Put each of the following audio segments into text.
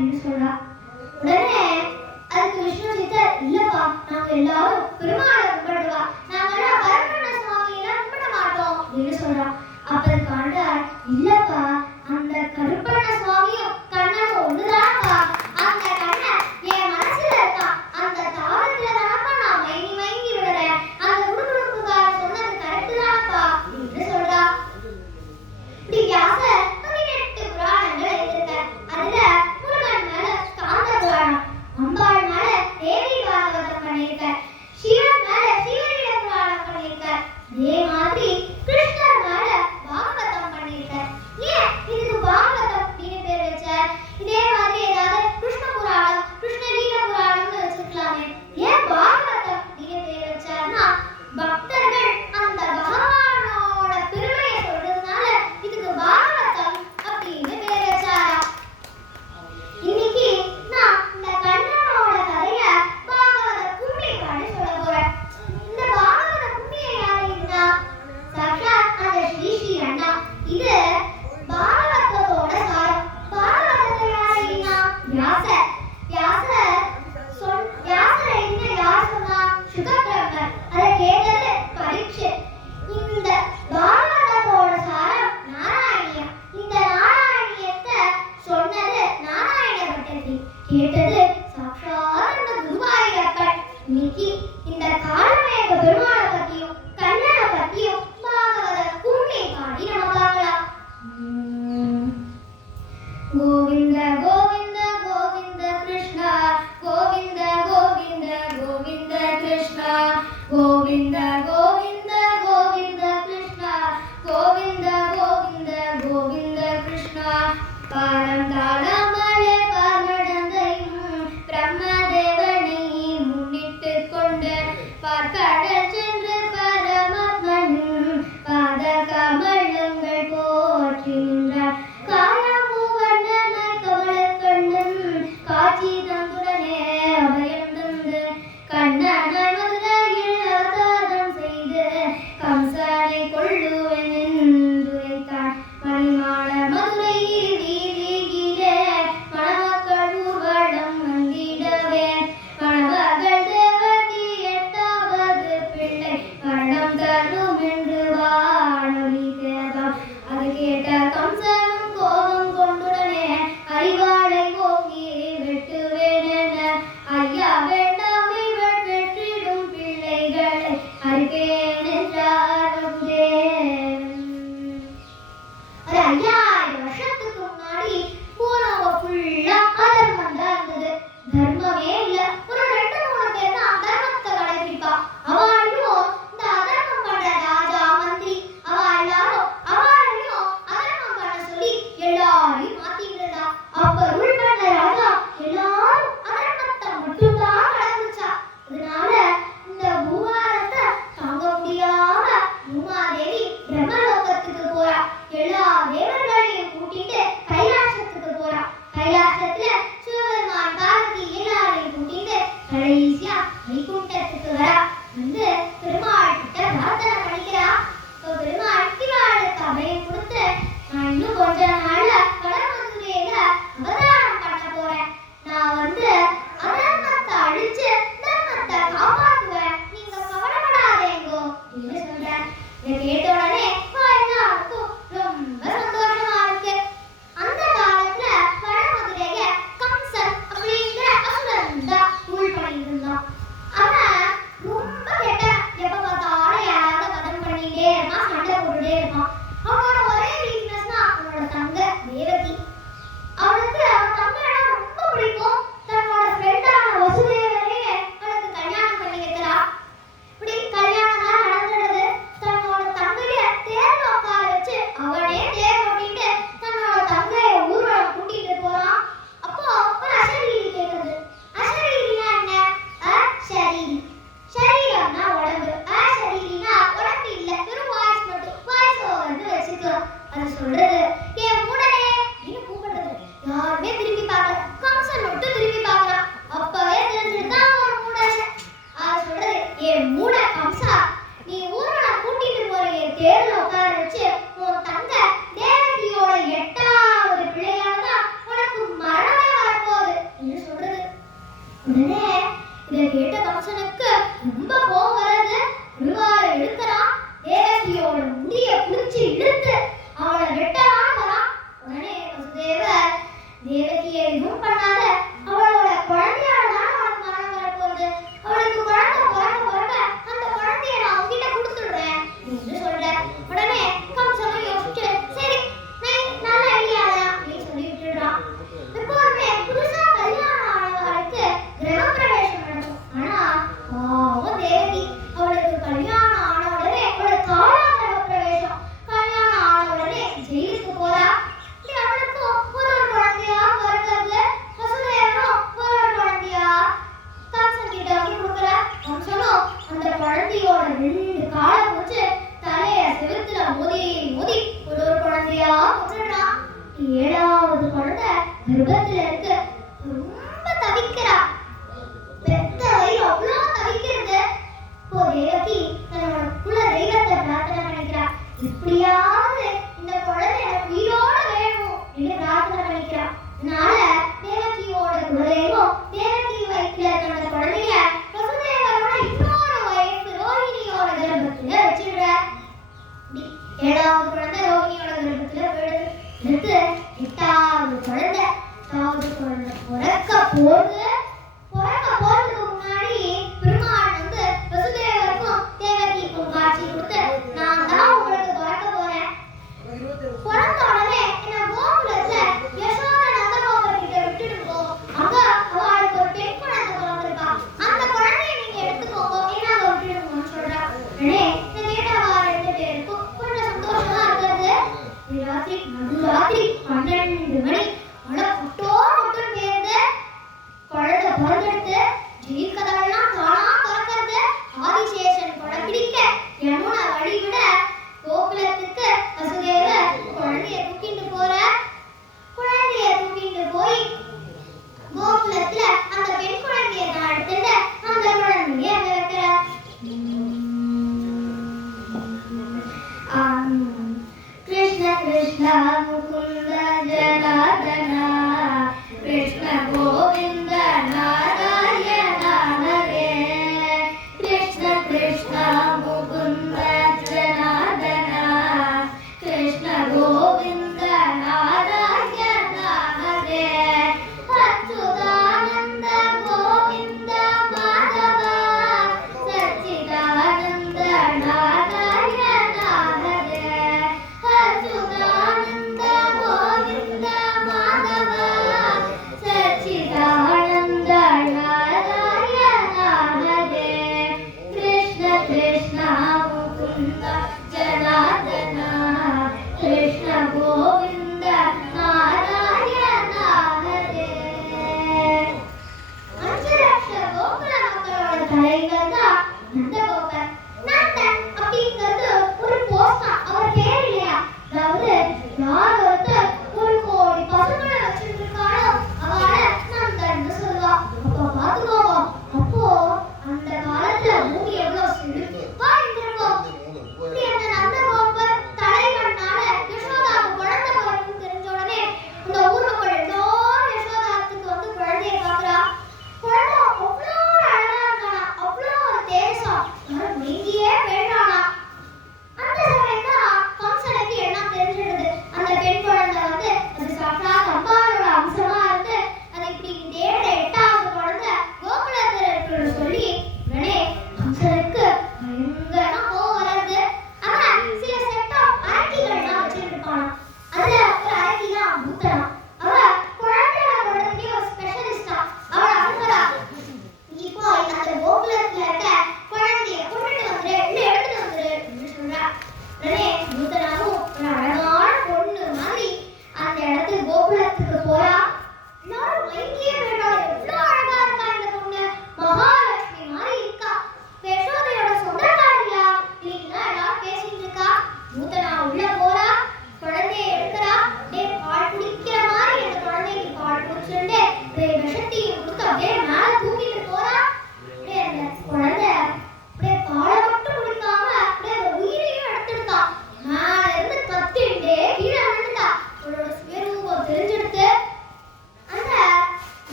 என்று சொல்றா. உடனே அதுக்கு விஷ்ணு சித்தர், இல்லப்பா, நாங்க எல்லாரும் பெருமாளை கும்பிடுவா, நாங்கெல்லாம் கருப்பண்ண சுவாமி எல்லாம் கும்பிட மாட்டோம் என்று சொல்றா. அப்ப அதுக்கு ஆண்டாள், இல்லப்பா, அந்த கருப்பண்ண சுவாமியும் கண்ணனும் ஒண்ணுதான்ப்பா. அந்த கண்ணன் என் மனசுல இருக்கா, அந்த தாவரத்துல தானப்பா நான் மயங்கி மயங்கி விடுறேன். அந்த குடுகுடுப்புக்கார சொன்னது கரெக்ட் தான்ப்பா என்று சொல்றா. இப்படி வியாசர் 18 புராணங்களை எழுதியிருக்கார். அதுல முருகன் மேல ஸ்காந்த புராணம், அம்பாள் மேல தேவி பாகவதம் பண்ணியிருக்கார், சிவன் மேல சிவலீல புராணம் பண்ணியிருக்கார், இதே மாதிரி கிருஷ்ணர் மேல பாகவதம் பண்ணியிருக்கார். ஏன் இதுக்கு பாகவதம் அப்படின்னு பேர் வச்சார்? இதே மாதிரி ஏதாவது கிருஷ்ண புராணம், கிருஷ்ணலீல புராணம்னு வச்சிருக்கலாமே. ஏன் பாகவதம் அப்படின்னு பேர் வச்சார்னா, பக்தர்கள் அந்த பகவானோட பெருமையை சொல்றதுனால இதுக்கு பாகவதம் அப்படின்னு பேர் வச்சாரா. இன்னைக்கு நான் இந்த கண்ணனோட கதைய பாகவத கும்மிபாடி சொல்ல போறேன். இந்த பாகவத கும்மியை யார் எழுதினா? சாக்ஷாத் அந்த ஸ்ரீ அண்ணா. இது பாகவதத்தோட சாரம். பாகவதத்தை யார் எழுதினா? வியாசர். வியாசரை என்ன யார் சொன்னா? சுகபிரம்மர். அதை கேட்டது பரீட்சித். இந்த பாகவதத்தோட சாரம் நாராயணியம். இந்த நாராயணியத்தை சொன்னது நாராயண பட்டதி, கேட்டது சாக்ஷாத் அந்த குருவாயூரப்பன். இன்னைக்கு இந்த காலமேக பெருமாளை பத்தியும் கண்ணனை பத்தியும் பாகவத கும்மி பாடி நம்ம பார்க்கலாம். கோவிந்த கோவிந்த கோவிந்த கிருஷ்ணா, கோவிந்த கோவிந்த கோவிந்த கிருஷ்ணா, கோவிந்த கோவிந்த கோவிந்த கிருஷ்ணா, கோவிந்த கோவிந்த கோவிந்த கிருஷ்ணா. பாரம் தாளமழை பார்மடந்தையும் பிரம்மதேவனை முன்னிட்டு கொண்டு பார்க்கடல் சென்று பரமாத்மனும் பாத கமலங்கள் போற்றி நின்றார். காயமூவண்ணனை கமலக்கண்ணும் காட்சி தந்துடனே அபயம் தந்து கண்ணனை மதுரையில் அவதாரம் செய்து கம்சனை கொள்ளுவேன் என்று வைத்தான். மணிமாட மதுரையில் வீதியிலே மணமக்கள் ஊர்வலம் வந்திடவே மணமகள் தேவகி 8வது பிள்ளை மரணம் தரும் என்று வானொலி கேட்டான். அது கேட்ட கம்சனும் கோபம் கொண்டுடனே அறிவாளை ஓங்கி வெட்டுவேன் என, ஐயா வேண்டாம், இவள் பெற்றிடும் பிள்ளைகளை அறிவேன் என்றார் வசுதேவன். ஒரு 5000 வருஷத்துக்கு முன்னாடி பூலோகம் ஃபுல்லா அதர்மம் தான் இருந்தது. தர்மமே இல்ல. ஒரு 2-3 பேர் தான் தர்மத்தை கடைபிடிப்பா. அவளையும் இந்த அதர்மம் பண்ற ராஜா மந்திரி எல்லாரும் அவளையும் அதர்மம் பண்ண சொல்லி எல்லாரையும் மாத்திக்கிட்டா. அப்ப ரூல் பண்ண ராஜா எல்லாரும் அதர்மத்தை மட்டும்தான் கடைபிடிச்சா. அதனால இந்த பூவாரத்தை தாங்க முடியாம பூமாதேவி பிரம்மலோகத்துக்கு போறா. எல்லா தேவர்களையும் கூட்டிட்டு கைலாசத்துக்கு போறா. கைலாசத்துல சிவபெருமான் பார்வதி எல்லாரையும் கூட்டிட்டு கடைசியா வைகுண்டத்துக்கு வரா. வந்து பெருமாள் கிட்ட பிரார்த்தனை பண்ணிக்கிறா. பெருமாள் இவாளுக்கு அபயம் கொடுத்து, நான் இன்னும் கொஞ்ச நாள்ல வடமதுரையில அவதாரம் பண்ண போறேன். நான் வந்து அதர்மத்தை அழிச்சு தர்மத்தை காப்பாற்றுவேன். நீங்க கவலைப்படாதேங்கோ அப்படின்னு சொல்றேன். இதை கேட்ட உடனே எல்லாருக்கும் ரொம்ப சந்தோஷமா இருக்கு. அந்த காலத்துல வடமதுரைய கம்சன் அப்படிங்கிற அசுரன் தான் ரூல் பண்ணிட்டு இருந்தான். அவன் ரொம்ப கெட்டவன். எப்ப பார்த்தாலும் யாராவது வதம் பண்ணிட்டே இருப்பான், சண்டை போட்டுட்டே இருப்பான். அவனோட ஒரே வீக்னஸ்னா அவனோட தங்க தேவகி. அவனுக்கு அவன் தங்கனா ரொம்ப பிடிக்கும். தன்னோட ஃப்ரெண்டான வசுதேவரையே அவனுக்கு கல்யாணம் பண்ணி வைக்கிறா. இப்படி கல்யாணம்லாம் நடந்துடுது. தன்னோட தங்கைய தேர்ல உட்கார வச்சு அவனே தேர் ஓட்டிட்டு தன்னோட தங்கைய ஊர்வலம் கூட்டிட்டு போறான். அப்போ ஒரு அசரீரி கேக்குது. அசரீரினா என்ன? அசரீரி. சரீரம்னா உடம்பு. அசரீரினா உடம்பு இல்ல, வெறும் வாய்ஸ் மட்டும். வாய்ஸ் ஓவர்னு வச்சுக்கோ. அது சொல்றது, என் மூடனே அப்படின்னு கூப்பிடுறது. யாருமே திரும்பி பார்க்கல. கம்சன் மட்டும் திரும்பி பார்க்கறான். அப்பவே தெரிஞ்சுதான் அவன் மூடனே. அது சொல்றது, என் மூட கம்சா, நீ ஊர்வலம் கூட்டிட்டு போறிய தேர்ல உட்கார வச்சு உன் தங்க தேவகியோட 8வது பிள்ளையால உனக்கு மரணமே வரப்போ கேட்ட கம்சனுக்கு ரொம்ப கோபம் வருது. திருவாளை எடுக்கிறான். தேவகியோட முடிய புடிச்சு இழுத்து அவளை வெட்டலான்னு வரான். உடனே வசுதேவர் தேவகியை எதுவும் பண்ணாத, அவளோட குழந்தையாலதான் அவனுக்கு மரணம் வரப்போகுது. அவளுக்கு குழந்தை பிறக்க அந்த குழந்தைய நான் உங்ககிட்ட கொடுத்துடுறேன் அப்படின்னு சொல்ற. உடனே கம்சனும் யோசிச்சு சரி நல்ல ஐடியா அப்படின்னு சொல்லி விட்டுடுறான். எப்போதுமே புதுசா கல்யாணம் ஆனவர்களுக்கு கிரக பிரவேசம் நடக்கும். ஆனா பாவம் தேவகி, அவளுக்கு கல்யாணம் ஆன உடனே அவளோட காலா கிரக பிரவேசம். கல்யாணம் ஆன உடனே ஜெயிலுக்கு போறா. அவளுக்கும் ஒரு குழந்தையா பிறக்கிறது. வசுதேவனும் ஒரு குழந்தையா கம்சன் கிட்ட வந்து கொடுக்குற. கம்சனும் அந்த குழந்தையோட 2 காலை வச்சு தலைய செவுத்துல மோதி மோதி ஒரு குழந்தையா கொண்டுறான். 7வது குழந்தை கர்ப்பத்துல இருக்கு. ரொம்ப தவிக்கிறா. பெத்த வயிறு அவ்வளோ தவிக்கிறது. இப்போ தேவகி தன்னோட குல தெய்வத்தை பிரார்த்தனை பண்ணிக்கிறா. எப்படியாவது இந்த குழந்தை எனக்கு உயிரோட வேணும் என்று பிரார்த்தனை பண்ணிக்கிறா. அதனால தேவகியோட குலதெய்வம் தேவகி வயிற்றுல தன்னோட குழந்தைய வசுதேவரோட இன்னொரு வயசு ரோஹிணியோட கர்ப்பத்துல வச்சிடுற. 7வது குழந்தை ரோஹிணியோட கர்ப்பத்துல போயிடுது. அடுத்து 8வது குழந்தை. 8வது குழந்தை பிறக்க போறதுக்கு முன்னாடி பெருமாள் வந்து வசுதேவருக்கும் தேவகிக்கும் காட்சி கொடுத்து நான் தான் உங்களுக்கு பிறக்க போறேன். பிறந்த உடனே என்ன கோகுலத்துல யசோத நந்தகோபர் கிட்ட விட்டுட்டு போ. அங்க அவளுக்கு ஒரு பெண் குழந்தை பிறந்திருக்கா. அந்த குழந்தைய நீங்க எடுத்துக்கோங்க, என்ன அதை விட்டுடுங்கன்னு சொல்றா. உடனே இந்த கேட்டவா 2 பேருக்கும் கொஞ்சம் சந்தோஷமா இருக்கிறது. நடுராத்திரி 12 மணி மழை புட்டோ மட்டும் பேருந்து குழந்தை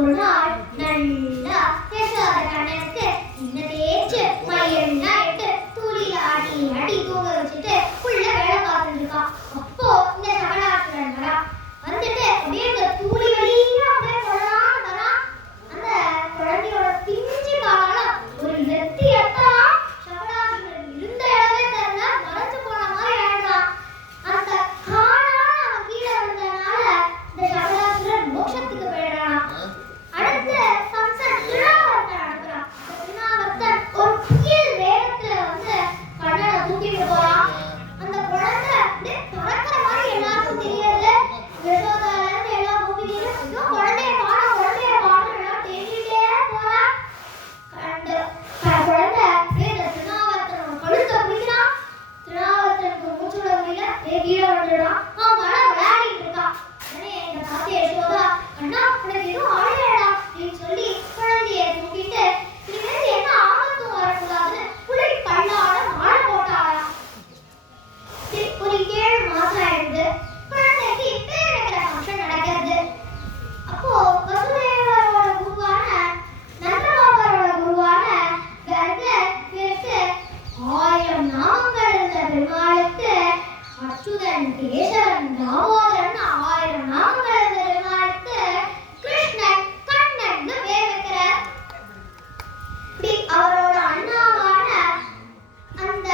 ஒரு நாள் நல்லா யசோத கண்ணனுக்கு என்ன தேய்ச்சு மையெல்லாம் இட்டு தூளியில ஆடி ஆடி தூங்க வச்சுட்டு புள்ள வேலை பார்த்துட்டு இருக்கான். அப்போ இந்த சகடாசுரன் வரா. வந்துட்டு அப்படியே இந்த தூளி வழியா அப்படியே கொள்ளலான்னு வரா. அந்த குழந்தையோட பிஞ்சு காலால ஒரு எத்தி எத்தலாம் சகடாசுரன் இருந்த இடமே தெரியல, மறைஞ்சு போன மாதிரி ஆயிடுறான். அந்த காலால அவன் கீழே வந்ததுனால இந்த சகடாசுரன் மோட்சத்துக்கு போயிடுறான். அடுத்து கம்சன் திருநாவர்த்தன் அனுப்புறான். திருநாவர்த்தன் ஒரு புயல் வேகத்துல வந்து கண்ணனை தூக்கிட்டு போறான். அந்த குழந்தை அப்படியே பறக்கிற மாதிரி எல்லாருக்கும் தெரியாது. யசோதால இருந்து எல்லா பூமியிலும் ஐயோ குழந்தைய காணோம் எல்லாம் தேடிட்டே போறா. குழந்தை அப்படியே இந்த திருநாவர்த்தனோட கழுத்தை பிடிக்கிறான். திருநாவர்த்தனுக்கு மூச்சுட முடியல, கீழே விழுறான். அவன் மழை விளையாடிட்டு இருக்கான். உடனே இந்த பாத்தி யசோதா அண்ணா உனக்கு எதுவும் ஆகலையடா அப்படின்னு சொல்லி குழந்தைய தூக்கிட்டு இனிமேல் என்ன ஆபத்தும் வரக்கூடாதுன்னு புளி பல்லாட மாலை போட்டாளாம். ஒரு 7 மாசம் ஆயிடுது. குழந்தைக்கு பேர் வைக்கிற ஃபங்க்ஷன் நடக்கிறது. அப்போ வசுதேவரோட குருவான நந்தகோபரோட குருவான கர்கருக்கு 1000 நாமங்கள் இருந்த பெருமாளுக்கு அச்சுதன் கேசவன் தாமோதரன் 1000 நாமங்கள் இருந்த பெருமாளுக்கு கிருஷ்ணன் கண்ணன்னு பேர் வைக்கிறார். இப்படி அவரோட அண்ணாவான அந்த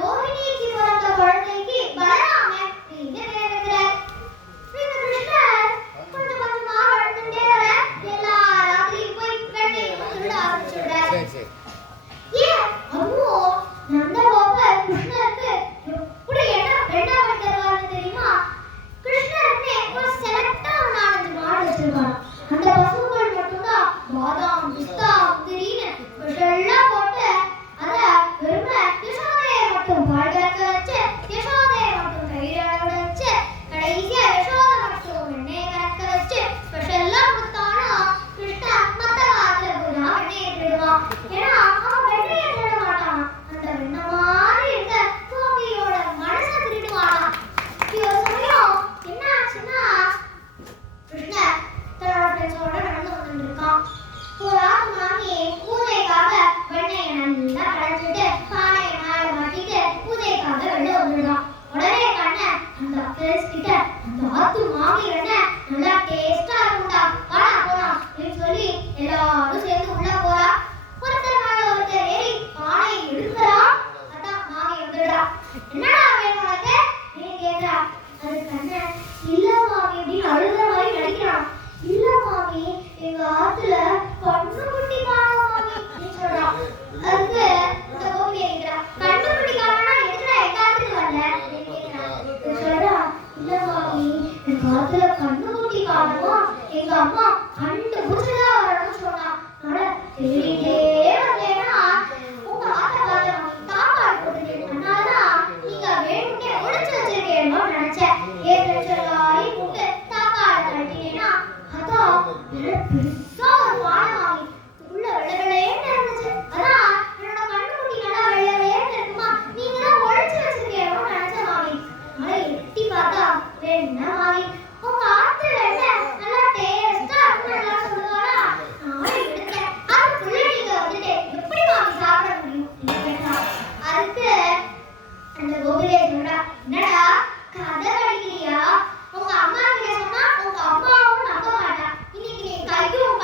ரோஹிணிக்கு பிறந்த குழந்தைக்கு பலராமன் அப்படின்னு பேர் வைக்கிறார். இந்த கிருஷ்ணர் கொஞ்சம் கொஞ்சமா வளர்ந்துட்டே வர எல்லா ராத்திரியும் போய் வெண்ணையும் திருட ஆரம்பிச்சுடுறார். ஏன் அதுவும் நந்தகோபர் கிருஷ்ணருக்கு எப்படி என்ன வெண்ணை வைக்கிறவாருன்னு தெரியுமா? கிருஷ்ணருக்கு ஒரு செலக்டா 4-5 மாடு வச்சிருக்காங்க. அந்த பசுக்கள் மட்டும்தான் பாதாம் பிஸ்தா முந்திரின்னு ஸ்பெஷலா போட்டு அத வெறுமை யசோதையை மட்டும் பால் கறக்க வச்சு யசோதையை மட்டும் கையில வச்சு கடைசியா யசோதை மட்டும் வெண்ணெயை கறக்க வச்சு ஸ்பெஷலா கொடுத்தானா கிருஷ்ணா மத்த வாரத்துல போய் வெண்ணெயை திருடுவான். ஏன்னா அவன் வெண்ணெயை திருட மாட்டான், அந்த வெண்ணை மாதிரி இருக்க கோபியோட மனசை திருடுவானா. ஒரு சமயம் என்ன ஆச்சுன்னா கிருஷ்ணர் தன்னோட ஃப்ரெண்ட்ஸோட நடந்து வந்துட்டு இருக்கான். ஒரு ஆத்து மாமி பூஜைக்காக வெண்ணெயை நல்லா கடைஞ்சிட்டு பானையை மேல மாட்டிட்டு பூஜைக்காக வெளில வந்துடுறான். உடனே கண்ணன் அந்த ஃப்ரெண்ட்ஸ் கிட்ட அந்த ஆத்து மாமி வெண்ணெய் நல்லா டேஸ்டா இருக்கும்டா வாடா போலாம் அப்படின்னு சொல்லி எல்லாரும் சேர்ந்து உள்ள போறா. ஒருத்தர் மேல ஒருத்தர் ஏறி பானையை எடுக்கிறா. அதான் மாமி வந்துடுறா. என்னடா வேணும் உனக்கு அப்படின்னு கேட்கிறா. அது கண்ணன் இல்ல மாமி அப்படின்னு அழுகிற மாதிரி நடிக்கிறான். இல்ல மாமி எங்க ஆத்துல கண்ணுக்குட்டி காணோம் மாமி அப்படின்னு சொல்றான். அதுக்கு இந்த கோபி கேட்கிறா, கண்ணுக்குட்டி காணோம்னா எதுக்குடா எங்க ஆத்துக்கு வரல அப்படின்னு கேட்கிறான். சொல்றா, இல்ல மாமி எங்க ஆத்துல கண்ணுக்குட்டி காணோம், எங்க அம்மா கண்டுபிடிச்சுதான் வரணும்னு சொன்னா. அதனால தேடிட்டே வந்தேன்னா உங்க ஆத்த பார்த்தேன் சாப்பாடு போட்டுட்டு, அதனாலதான் நீங்க வேணும்னே ஒளிச்சு வச்சிருக்கேன்னு நினைச்சேன். ஏன் எல்லாரையும் கூப்பிட்டு சாப்பாடு கட்டினேன்னா அதான் பெருசா ஒரு பானை வாங்கி உள்ள வெள்ளை வெள்ளையேன்னு இருந்துச்சு. அதான் என்னோட கண்ணுக்குட்டி நல்லா வெள்ளை வெள்ளையேன்னு இருக்குமா, நீங்க தான் ஒளிச்சு வச்சிருக்கேன்னு நினைச்சேன் மாமி. அதனால எட்டி பார்த்தா வெண்ணெய் மாமி. உங்க ஆத்து வெண்ணெய் நல்லா டேஸ்டா இருக்குன்னு எல்லாரும் சொல்லுவாரா, நானும் எடுத்தேன். அதுக்குள்ள நீங்க வந்துட்டு எப்படி மாமி சாப்பிட முடியும் கேட்டா. அதுக்கு அந்த கோபிலே சொல்றா, என்னடா கதை படிக்கிறியா? உங்க அம்மா கிட்ட சொன்னா உங்க அம்மாவும் நம்ப மாட்டா. இன்னைக்கு நீ கையும்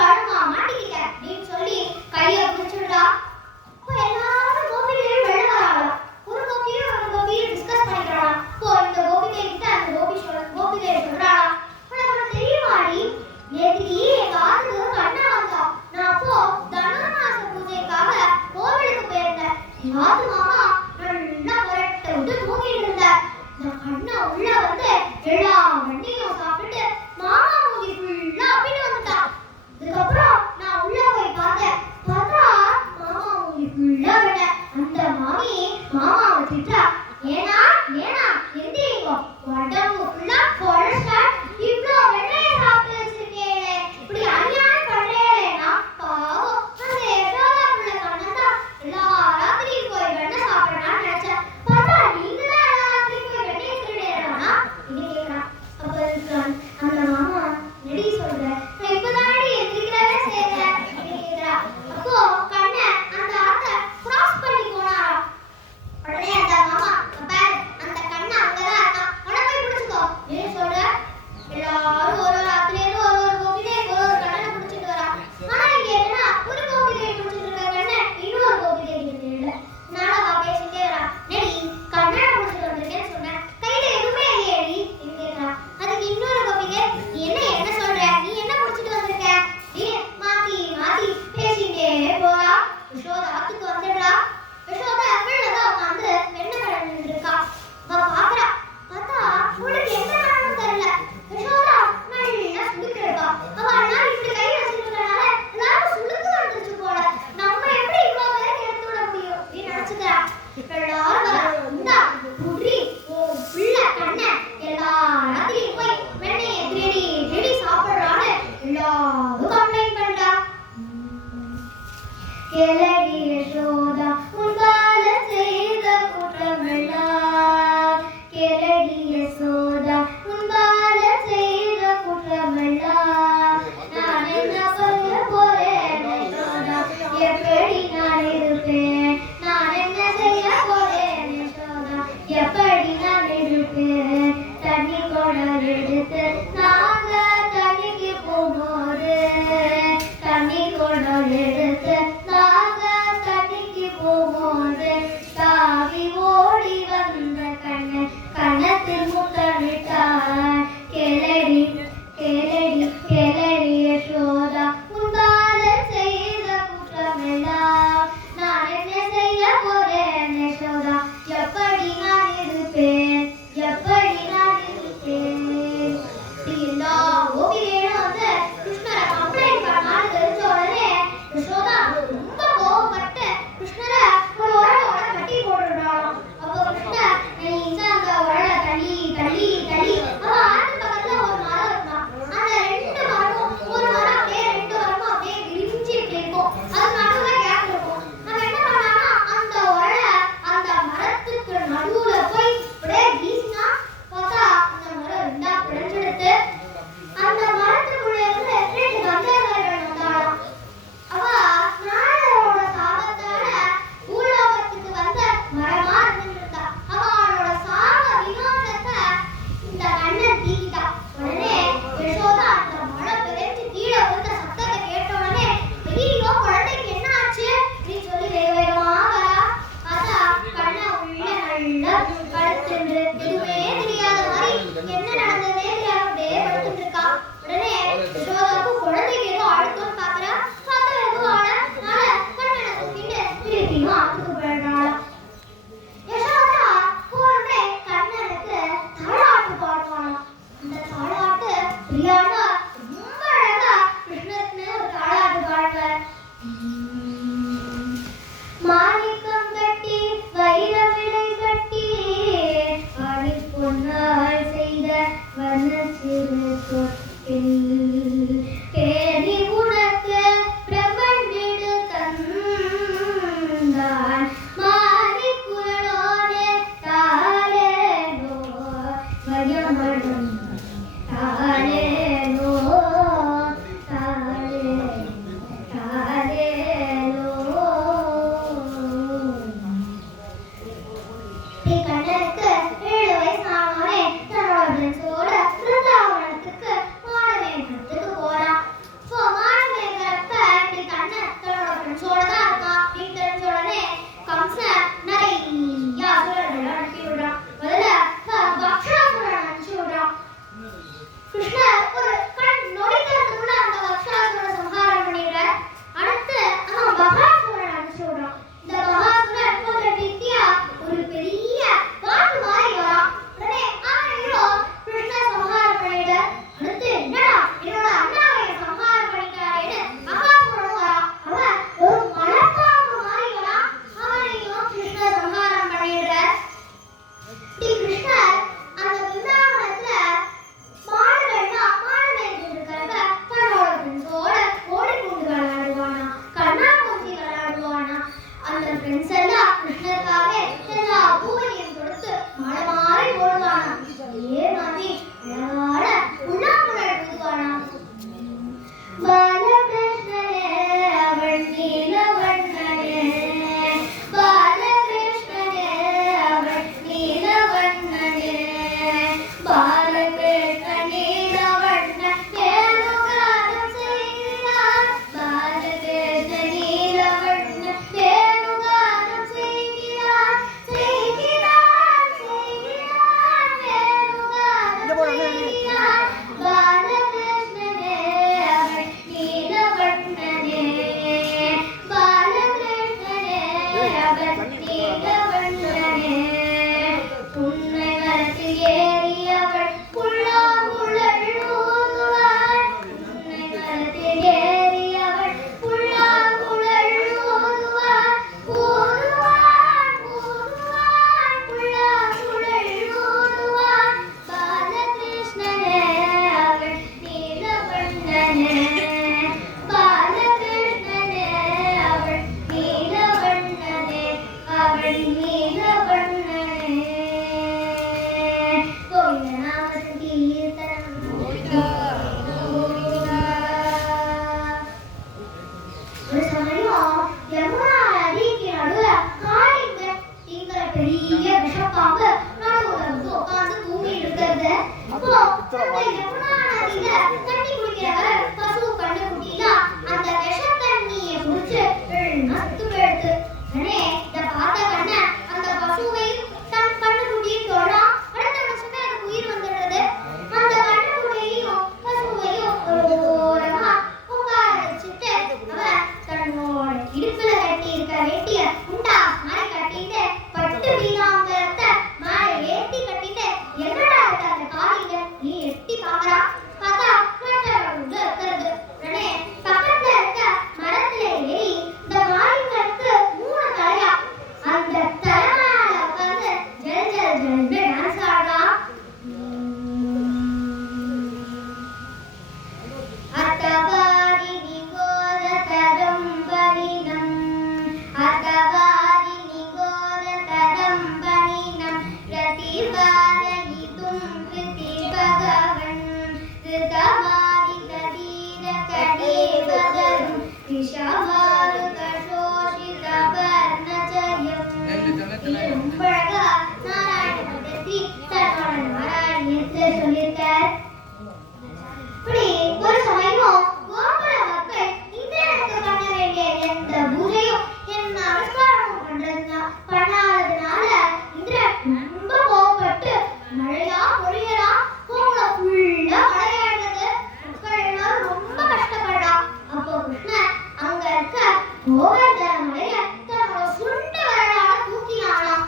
கோவர்தன மலைய தன்னோட சுண்ட விரலால தூக்கினானாம்.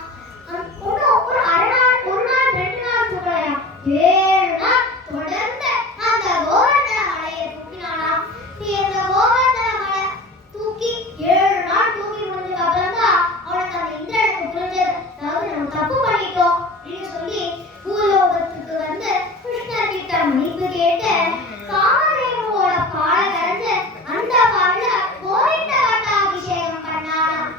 ஒரு அரை நாள், ஒரு நாள், 2 நாள் தூக்கலையா, 7 நாள் தொடர்ந்து அந்த கோவர்தன மலையை தூக்கினானாம். இந்த கோவர்தன மலை தூக்கி 7 நாள் தூக்கி முடிஞ்சதுக்கு அப்புறம் தான் அவனுக்கு அந்த இந்திரனுக்கு புரிஞ்சது, அதாவது நம்ம தப்பு பண்ணிட்டோம் அப்படின்னு சொல்லி பூலோகத்துக்கு வந்து கிருஷ்ணர் கிட்ட மன்னிப்பு கேட்டு காமதேனுவோட பாலை கரைஞ்சு அந்த பால்ல கோவிந்த பட்டாபிஷேகம் பண்ணானாம்.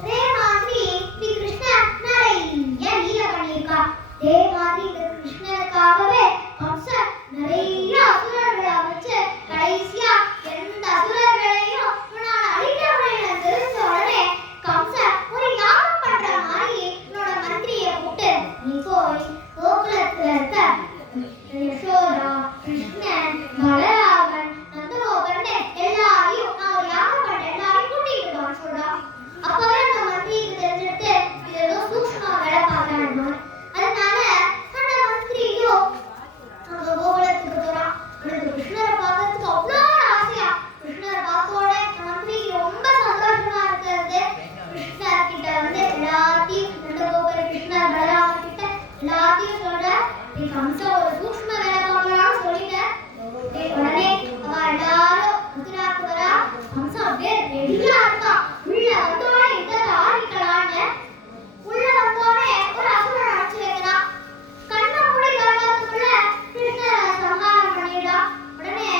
அதே மாதிரி ஸ்ரீ கிருஷ்ணர் நிறைய லீலை பண்ணியிருக்கா. அதே மாதிரி இந்த கிருஷ்ணனுக்காகவே கம்சன் நிறைய அசுரர்களை அமைச்சு கடைசியா எந்த அசுரர்களையும் இவனால அழிக்க முடியல தெரிஞ்ச உடனே கம்சன் ஒரு யாகம் பண்ற மாதிரி இவனோட மந்திரியை கூப்பிட்டு, நீ போய் கோகுலத்துல இருக்க யசோதா, கிருஷ்ணன், பலராமன், நந்தகோபர்னு எல்லாரையும் நான் ஒரு யாகம் பண்றேன், எல்லாரையும் கூட்டிட்டு வான்னு சொல்றான். அப்பவே அந்த மந்திரிக்கு தெரிஞ்சுட்டு இது ஏதோ சூக்ஷ்மா வேலை பார்க்கறாங்க. அதனால அந்த மந்திரியும் அந்த கோகுலத்துக்கு போறான். அந்த கிருஷ்ணரை பார்க்கறதுக்கு அவ்வளோ ஆசையா. கிருஷ்ணரை பார்த்த உடனே மந்திரிக்கு ரொம்ப சந்தோஷமா இருக்கிறது. கிருஷ்ணர் கிட்ட வந்து எல்லாத்தையும், நந்தகோபர், கிருஷ்ணர், பலராமன் கிட்ட எல்லாத்தையும் சொல்ற, நீ கம்சன் ஒரு சூக்ஷ்ம வேலை பார்க்கலாம்னு சொல்லிட்டேன். உடனே அவ எல்லாரும் மதுராக்கு வரா. கம்சன் அப்படியே ரெடியா இருக்கான். உள்ள வந்தோடனே யுத்தத்தை ஆரம்பிக்கலான்னு. உள்ள வந்தோடனே ஒரு அசுரன் அழைச்சு வைக்கிறான். கண்ணை மூடி திறக்கிறதுக்குள்ள கிருஷ்ணரை சம்ஹாரம் பண்ணிடுறான். உடனே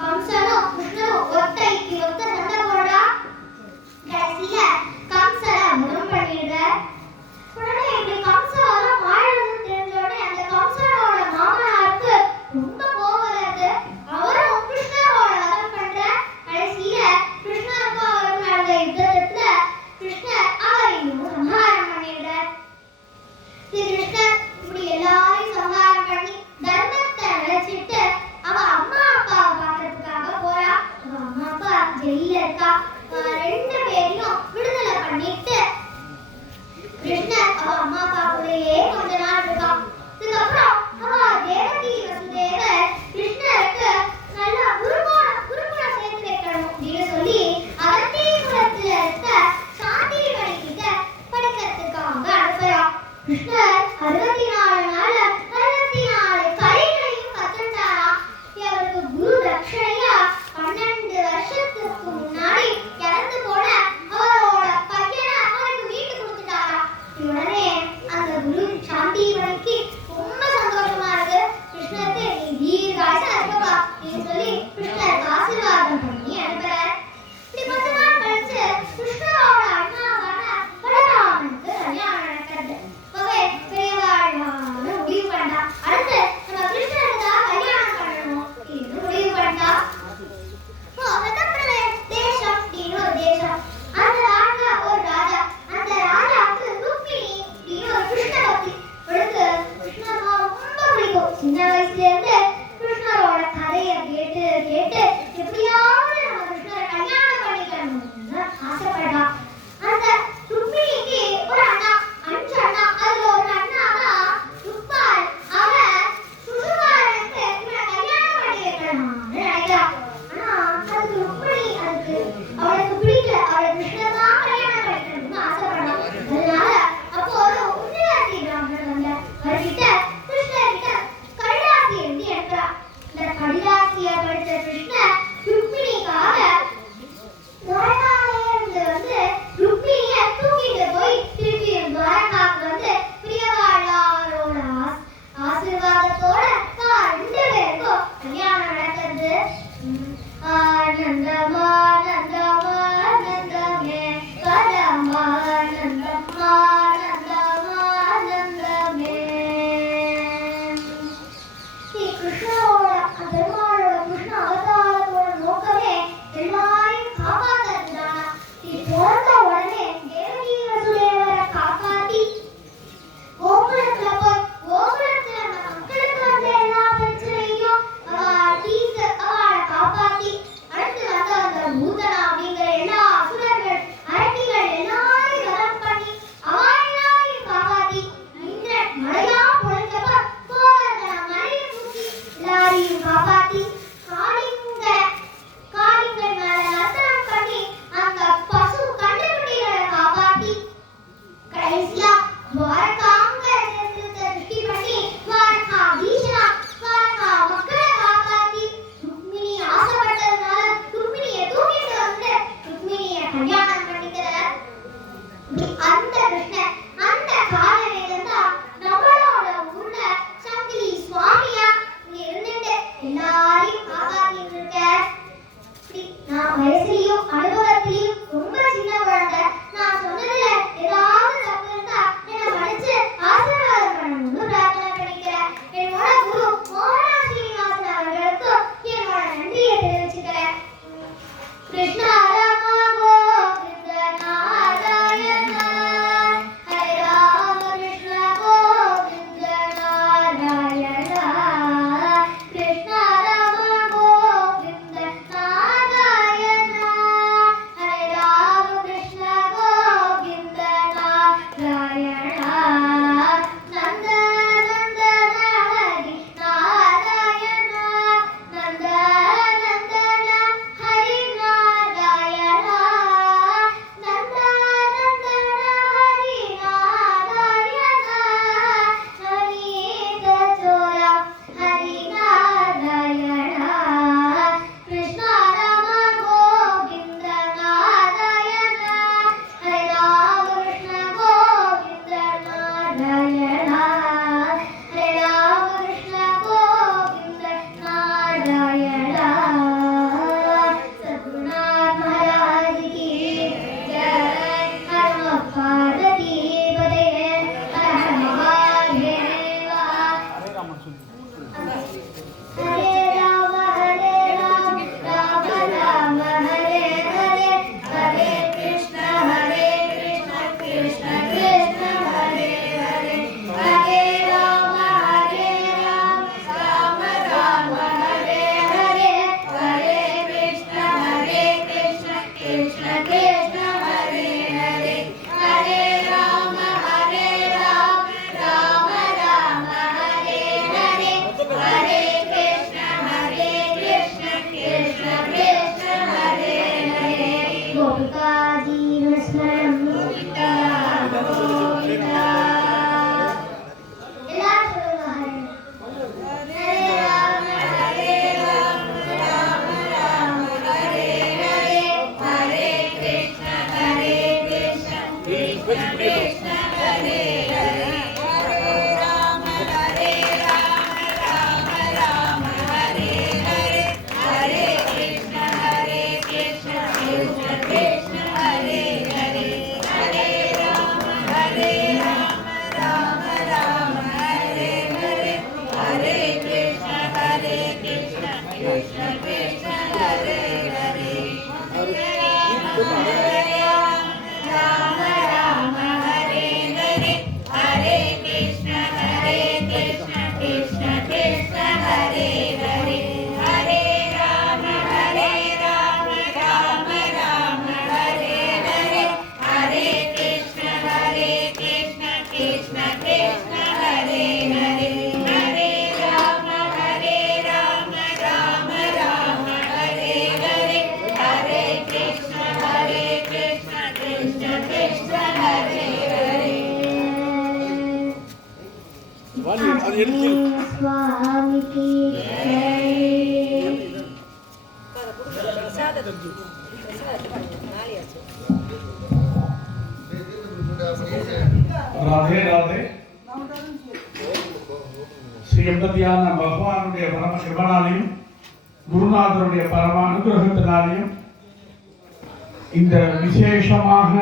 கம்சனும் கிருஷ்ணரும் ஒத்தைக்கு ஒத்த சண்டை போடுறா. கடைசியில கம்சனை முகம் பண்ணிடுற. உடனே இப்படி கம்சன் மாறணும்னு தெரிஞ்ச உடனே அந்த கம்சனோட மாமனாருக்கு ரொம்ப கோபம் வருது. அவரும் கிருஷ்ணரோட வதம் பண்ற. கடைசியில கிருஷ்ணருக்கும் அவருக்கும் நடந்த யுத்தத்துல கிருஷ்ணர் அவரையும் சம்ஹாரம் பண்ணிடுறார். கிருஷ்ணர் இப்படி எல்லாரையும் சம்ஹாரம் பண்ணி தர்மத்தை நிலைச்சிட்டு அவ அம்மா அப்பாவை பார்க்கறதுக்காக போறா. அவ அம்மா அப்பா ஜெயில இருக்கா. 2 பேரையும் விடுதலை பண்ணிட்டு கிருஷ்ணர் அவ அம்மா அப்பா கூடயே கொஞ்ச நாள் இருக்கான். இதுக்கப்புறம் அவ தேவகி வசுதேவர் கிருஷ்ணருக்கு நல்ல குருகுலம் சேர்த்து வைக்கணும் அப்படின்னு சொல்லி அவந்திபுரத்துல இருக்க சாந்தி படிக்கிட்ட படிக்கிறதுக்காக அனுப்புறா. கிருஷ்ணர் 64 நாள்ல 64 கலைகளையும் கத்துட்டாரா. அவருக்கு குரு தட்சணையா 12 வருஷத்துக்கு முன்னாடி இறந்து போன அவரோட பையனை அவருக்கு வீட்டு கொடுத்துட்டாரா. உடனே அந்த குரு சாந்தி படிக்கு ரொம்ப சந்தோஷமா இருக்கு. கிருஷ்ணருக்கு நீ தீர்காயுசா இருக்கப்பா அப்படின்னு சொல்லி கிருஷ்ணருக்கு ஆசீர்வாதம் பண்ணி அனுப்புறார். இப்படி கொஞ்ச நாள் கழிச்சு கிருஷ்ணரோட அண்ணாவான பலராமனுக்கு கல்யாணம் நடக்கிறது. பெரியவாழ்வான்னு முடிவு பண்ணா. அடுத்து நம்ம கிருஷ்ணருக்கு கல்யாணம் பண்ணணும் அப்படின்னு முடிவு பண்ணா. தேசம் அப்படின்னு ஒரு தேசம். அந்த நாட்டுல ஒரு ராஜா. அந்த ராஜாவுக்கு ருக்மிணி அப்படின்னு ஒரு கிருஷ்ண பக்தி. அவளுக்கு கிருஷ்ணர்னா ரொம்ப பிடிக்கும். சின்ன வயசுல இருந்து கிருஷ்ணரோட கதையை கேட்டு கேட்டு எப்படியாவது நம்ம கிருஷ்ணரை கல்யாணம் பண்ணிக்கணும்னு ஆசைப்பட்டா. அந்த ருக்மிணிக்கு ஒரு அண்ணா, 5 அண்ணா. அதுல ஒரு அண்ணா தான் ருக்மால். அவன் சுசுபாலனுக்கு இவனை கல்யாணம் பண்ணி வைக்கணும்னு நினைக்கிறான். ஆனா அதுக்கு ருக்மிணி அவளுக்கு பிடிக்கல. அவளை கிருஷ்ணர் தான் கல்யாணம் பண்ணிக்கணும்னு ஆசைப்பட்டான். அதனால அப்போ ஒரு உன்னியாசி பிராமணன் வந்த அவர்கிட்ட கிருஷ்ணர்கிட்ட கடிதாசி எழுதி அனுப்புறா. இந்த கடிதாசியை படித்த கிருஷ்ணர் ருக்மிணிக்காக துவாரகாவிலிருந்து வந்து ருக்மிணியை தூக்கிட்டு போய் திருப்பி துவாரகாவுக்கு வந்து பிரியவாழ்வாரோட ஆசீர்வாதத்தோட 2 பேருக்கும் கல்யாணம் நடக்கிறது. ஆனந்தமானந்தமானந்தமே பரமானந்தமானந்தமானந்தமே. ஸ்ரீ கிருஷ்ணரோட பெருமாளோட கிருஷ்ண அவதார எல்லாரையும் காப்பாத்திட்டு இருக்க. நான் வயசுலயும் அனுபவத்திலையும் ரொம்ப சின்ன குழந்தை. நான் சொன்னதுல ஏதாவது தப்பு இருந்தா என்ன மன்னிச்சு ஆசீர்வாதம் பண்ணணும்னு பிரார்த்தனை பண்ணிக்கிறேன். என்னோட குரு மோகனா ஸ்ரீனிவாசன் அவர்களுக்கு என்னோட நன்றியை தெரிவிச்சுக்கிறேன். கிருஷ்ணா ராமா கோவிந்த நாராயணா ஹரே ராம கிருஷ்ண கோவிந்த நாராயணா கிருஷ்ணா ராமா கோவிந்த நாராயணா ஹரே ராம கிருஷ்ண கோவிந்த நாராயணா நந்த நந்தன ஹரி நாராயணா நந்த நந்தன ஹரி நாராயணா நந்த நந்தன ஹரி நாராயணா நவநீத சோரா ஹரி நாராயணா கிருஷ்ணா ராம கோவிந்த நாராயணா ஹரே ராம கிருஷ்ண கோவிந்த நாராயணா ஹரே ராம கிருஷ்ண கோவிந்த நாராயணா சத்குருநாத் மகாராஜ் கி ஜெய் ஹர பார்வதி பதே ஹர மகாதேவா ஹரே ராம ராம ராம ஹரே ஹரே ஹரே கிருஷ்ண கிருஷ்ண கிருஷ்ண ஹரே ஹரே ஹரே ராம ராம ராம ஹரே ஹரே ஹரே கிருஷ்ண கிருஷ்ண கிருஷ்ண ஹரே ஹரே ஹரே ராம ராம ராம ஹரே ஹரே ஹரே கிருஷ்ண கிருஷ்ண கிருஷ்ண ஹரே ஹரே கோபிகா ஜீவஸ்மரணம் கோவிந்தா கோவிந்தா எல்லாரும் சொல்லுங்க ஹரே ராம ராம ராம ஹரே ஹரே ஹரே கிருஷ்ண கிருஷ்ண கிருஷ்ண ஹரே ஹரே ஹரே ராம ராம ராம ஹரே ஹரே ஹரே கிருஷ்ண கிருஷ்ண கிருஷ்ண ஹரே ஹரே ஹரே ராம ராம ராம ஹரே ஹரே ஹரே கிருஷ்ண கிருஷ்ண கிருஷ்ண ஹரே ஹரே ராம ராம ஹரே ஹரே ஹரே கிருஷ்ண கிருஷ்ண கிருஷ்ண ஹரே ஹரே ஹரே ராம ராம ராம ஹரே ஹரே ஹரே கிருஷ்ண கிருஷ்ண கிருஷ்ண ஹரே ஹரே ஹரே ராம ராம ராம ஹரே ஹரே ஹரே கிருஷ்ண கிருஷ்ண கிருஷ்ண ஹரே ஹரே स्वामी की ராதே ராதே ஸ்ரீமதியான பகவானுடைய பரம கிருபையாலும் குருநாதருடைய பரம அனுகிரகத்தினாலும் இந்த விசேஷமாக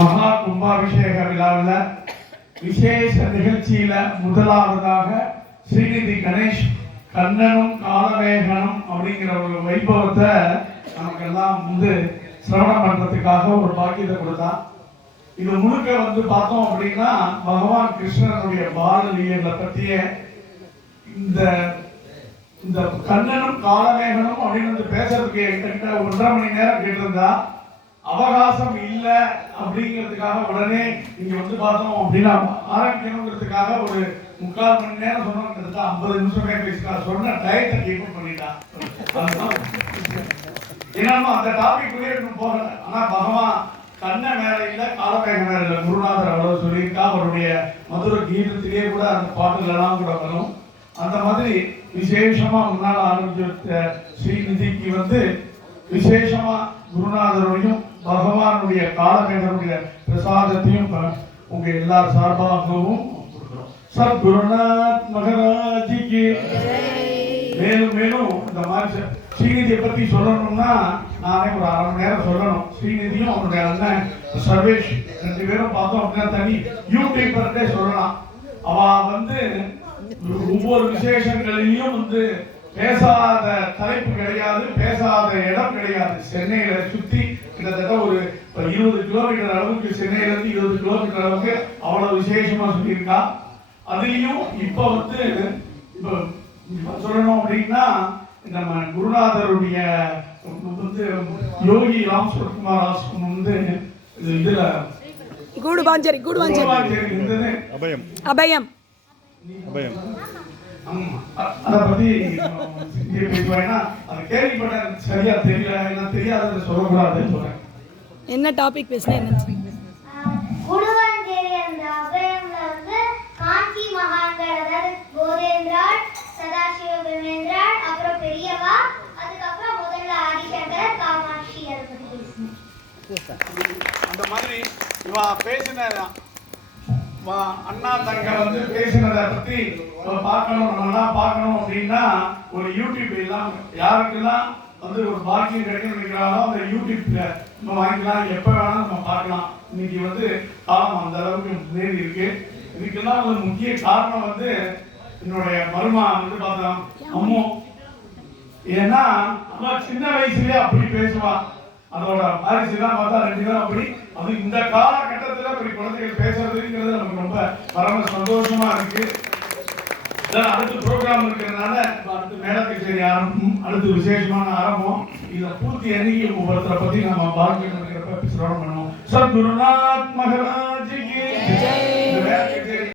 மகா கும்பாபிஷேக விழாவில் விசேஷ நிகழ்ச்சியில முதலாவதாக ஸ்ரீநிதி கணேஷ் கண்ணனும் காலவேகனும் அப்படிங்கிற ஒரு வைபவத்தை நமக்கெல்லாம் சிரவணம் பண்றதுக்காக ஒரு பாக்கியத்தை கொடுத்தான். இது முழுக்க பார்த்தோம் அப்படின்னா பகவான் கிருஷ்ணனுடைய பாலலீலைகளை பற்றிய இந்த இந்த கண்ணனும் காலவேகனும் அப்படின்னு பேசுறதுக்கு என்கிட்ட 1.5 மணி நேரம் கேட்டிருந்தா அவகாசம் இல்லை அப்படிங்கிறதுக்காக உடனே இங்க பார்த்தோம் அப்படின்னா ஆரம்பிக்கணுங்கிறதுக்காக ஒரு 3/4 மணி நேரம் சொன்னோம். கிட்டத்தட்ட 50 நிமிஷமே பேசினா சொன்ன டயத்தை கீப் பண்ணிட்டான். ஏன்னா அந்த டாபிக் போகல. ஆனா பகவான் கண்ண மேல இல்ல காலவேக மேல இல்ல குருநாதர் அவ்வளவு சொல்லியிருக்கா. அவருடைய மதுரை கீதத்திலேயே கூட அந்த பாட்டுகள் எல்லாம் கூட வரும். அந்த மாதிரி விசேஷமா முன்னால் ஆரம்பிச்ச ஸ்ரீநிதிக்கு விசேஷமா குருநாதருடையும் பகவானுடைய காலவேகனுடைய பிரசாதத்தையும் உங்க எல்லார் சார்பாகவும் கொடுக்கிறோம். சத்குருநாத் மகாராஜ் கி மேலும் மேலும் இந்த மாதிரி ஸ்ரீநிதியை பத்தி சொல்லணும்னா நானே ஒரு 1/2 மணி நேரம் சொல்லணும். ஸ்ரீநிதியும் அவருடைய அண்ணன் சர்வேஷ் 2 பேரும் பார்த்தோம் அப்படின்னா தனி யூடியூபர்கிட்டே சொல்லலாம். அவ வந்து ஒவ்வொரு விசேஷங்களிலையும் வந்து பேசாத தலைப்பு கிடையாது, பேசாத இடம் கிடையாது. சென்னையில சுத்தி கிட்டத்தட்ட ஒரு 20 கிலோமீட்டர் அளவுக்கு, சென்னையில இருந்து 20 கிலோமீட்டர் அளவுக்கு அவ்வளவு விசேஷமா சொல்லியிருக்கா. அதுலயும் இப்ப வந்து சொல்லணும் அப்படின்னா நம்ம குருநாதருடைய வந்து யோகி ராம் சுரத்குமார் ராஜ்குமார் வந்து இதுல கூடுபாஞ்சேரி இருந்தது அபயம். அதை பத்தி பேசுவாங்கன்னா அதை கேள்விப்பட்ட சரியா தெரியல, என்ன தெரியாத சொல்லக்கூடாதுன்னு சொல்றேன். என்ன டாபிக் பேசினா என்ன குடுவாஞ்சேரி அந்த அபயம்ல வந்து காஞ்சி மகான்கள், அதாவது கோதேந்திராள், சதாசிவ பிரமேந்திராள், அப்புறம் பெரியவா, அதுக்கப்புறம் முதல்ல ஆதிசங்கர், காமாட்சி, அதை பத்தி பேசணும். அந்த மாதிரி இவ பேசின அண்ணா தங்க வந்து பேசினதை பத்தி பார்க்கணும், நம்மளாம் பார்க்கணும் அப்படின்னா ஒரு யூடியூப் எல்லாம் யாருக்கெல்லாம் வந்து ஒரு பாக்கியம் கிடைக்கும் நினைக்கிறாங்களோ அந்த யூடியூப்ல நம்ம வாங்கிக்கலாம், எப்ப வேணாலும் நம்ம பார்க்கலாம். இன்னைக்கு வந்து காலம் அந்த அளவுக்கு முன்னேறி இருக்கு. இதுக்கெல்லாம் ஒரு முக்கிய காரணம் வந்து என்னுடைய மருமா வந்து பார்த்தோம் அம்மு. ஏன்னா அவ சின்ன வயசுலயே அப்படி பேசுவா, அதோட வாரிசுலாம் பார்த்தா 2 பேரும் அப்படி. அது இந்த காலகட்டத்தில் அப்படி குழந்தைகள் பேசுறதுங்கிறது நமக்கு ரொம்ப பரம சந்தோஷமா இருக்கு. அடுத்த ப்ரோக்ராம் இருக்கிறதுனால அடுத்து மேல கச்சேரி ஆரம்பம், அடுத்து விசேஷமான ஆரம்பம். இதை பூர்த்தி அன்னைக்கு ஒவ்வொருத்தரை பத்தி நம்ம பார்க்கணும், சிரவணம் பண்ணுவோம். சத்குருநாத் மகாராஜ் கி ஜெய்.